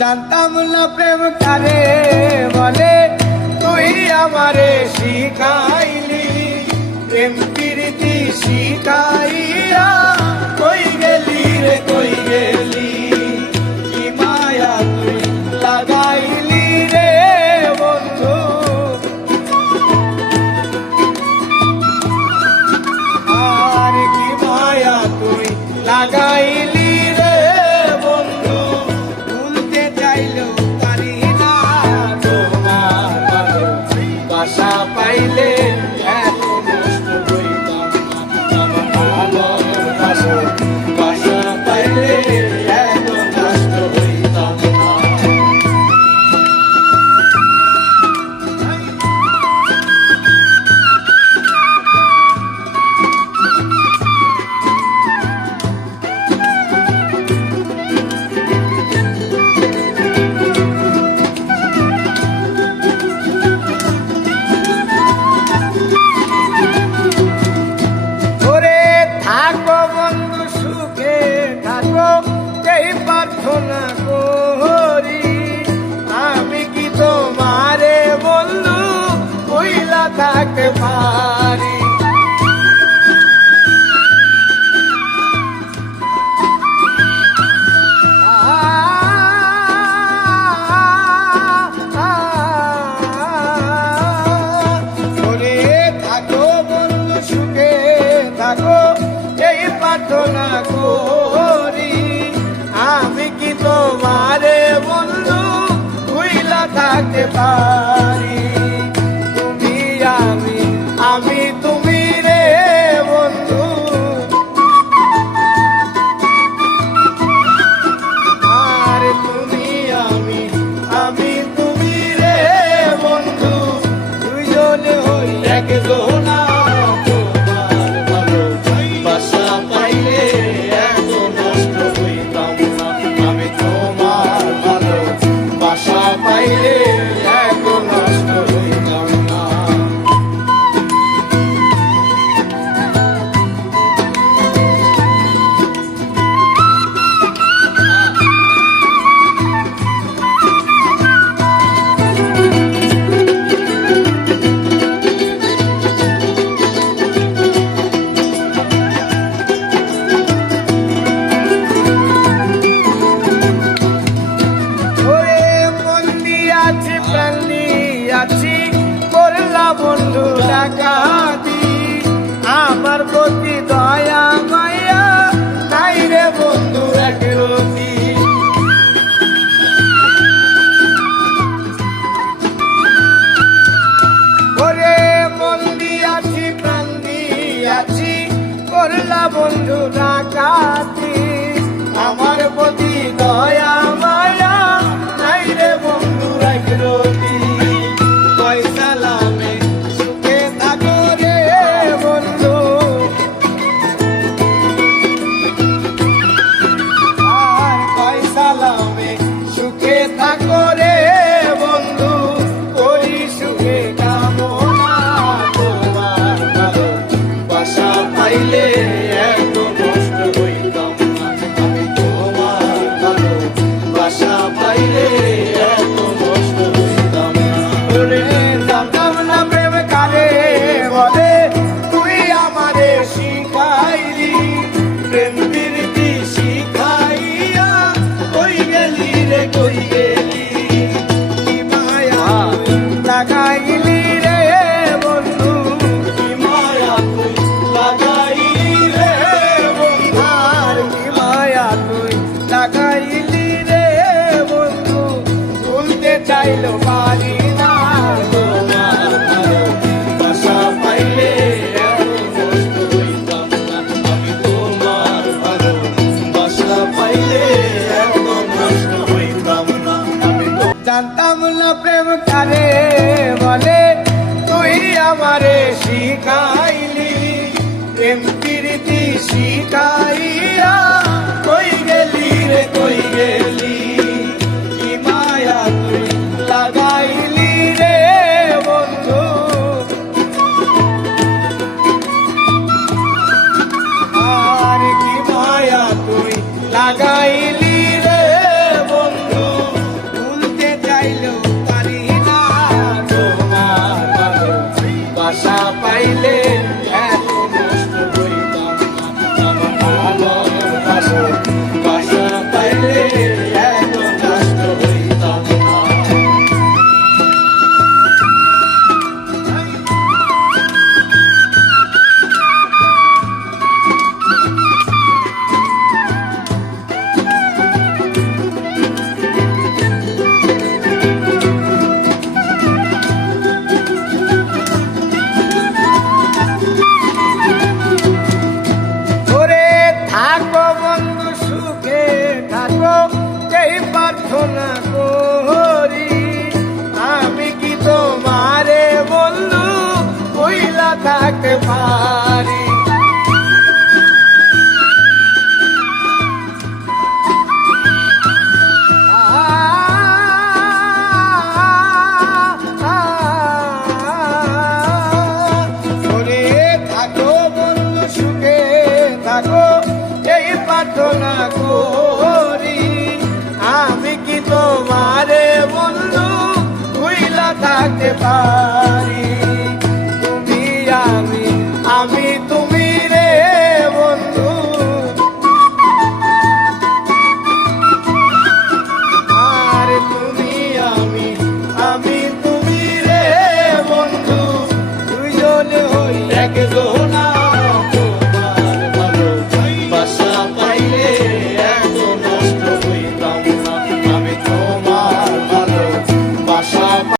জানতাম না প্রেম কারে বলে, তুই আমারে শিখাইলি। প্রেম প্রীতি শিখাইয়া কই গেলি রে কই গেলি, কি মায়া তুই লাগাইলি রে বন্ধু। আর কি মায়া তুই লাগাইলি রে বন্ধু, ভুলতে চাইলেও পারি না তোমার ভালোবাসা পাইলে এত নষ্ট হইতাম না। আমার ভালোবাসা পাইলে এত নষ্ট হইতাম না। থাকো বন্ধু সুখে থাকো, এই প্রার্থনা করি। আমি কি তোমারে বন্ধু ভুইলা থাকতে পারি। থাকো বন্ধু সুখে থাকো, এই প্রার্থনা করি। আমি কি তোমারে বন্ধু ভুইলা থাকতে পারি। তুমি আমি, আমি তুমি রে বন্ধু। আর তুমি আমি, আমি তুমি রে বন্ধু। দুইজনে হই একজনা, পাইলে এত নষ্ট হইতাম না। আছি করলা বন্ধু ডাকাতি, আমার প্রতি দয়া মায়া নাই রে বন্ধু একরতি। ওরে মন দিয়াছি প্রাণ দিয়াছি করলা বন্ধু ডাকাতি, আমার প্রতি দয়া মায়া নাই রে বন্ধু একরতি। সুখে থাকো রে বন্ধু, করি সুখে কামনা। তোমার ভালোবাসা পাইলে এত নষ্ট হইতাম না। আমি তোমার ভালোবাসা পাইলে এত নষ্ট হইতাম না। জানতাম না প্রেম কারে বলে, তুই আমারে শিখাইলি। প্রেম প্রীতি শিখাইয়া কই গেলি রে কই গেলি, কি মায়া লাগাইলি রে বন্ধু। কি মায়া তুই লাগাইলি রে বন্ধু। আর কি মায়া তুই লাগাইলি রে বন্ধু, ভুলতে চাইলো পারি না তোমার ভালোবাসা পাইলে এত নষ্ট হইতাম না। আমি তোমার ভালোবাসা পাইলে এত নষ্ট হইতাম না। আমি জানতাম না প্রেম কারে বলে, তুই আমারে শিখাইলি। প্রেম প্রীতি শিখাইয়া কই গেলি রে কই গেলি, কি মায়া তুই লাগাই প্রার্থনা করি, আমি কি তোমারে বন্ধু ভুইলা থাকতে পারি। এই প্রার্থনা করি, আমি কি তোমারে বন্ধু ভুইলা থাকতে পারি। তুমি আমি তুমি রে বন্ধু, আর তুমি আমি তুমি রে বন্ধু, দুইজনে হই একজন।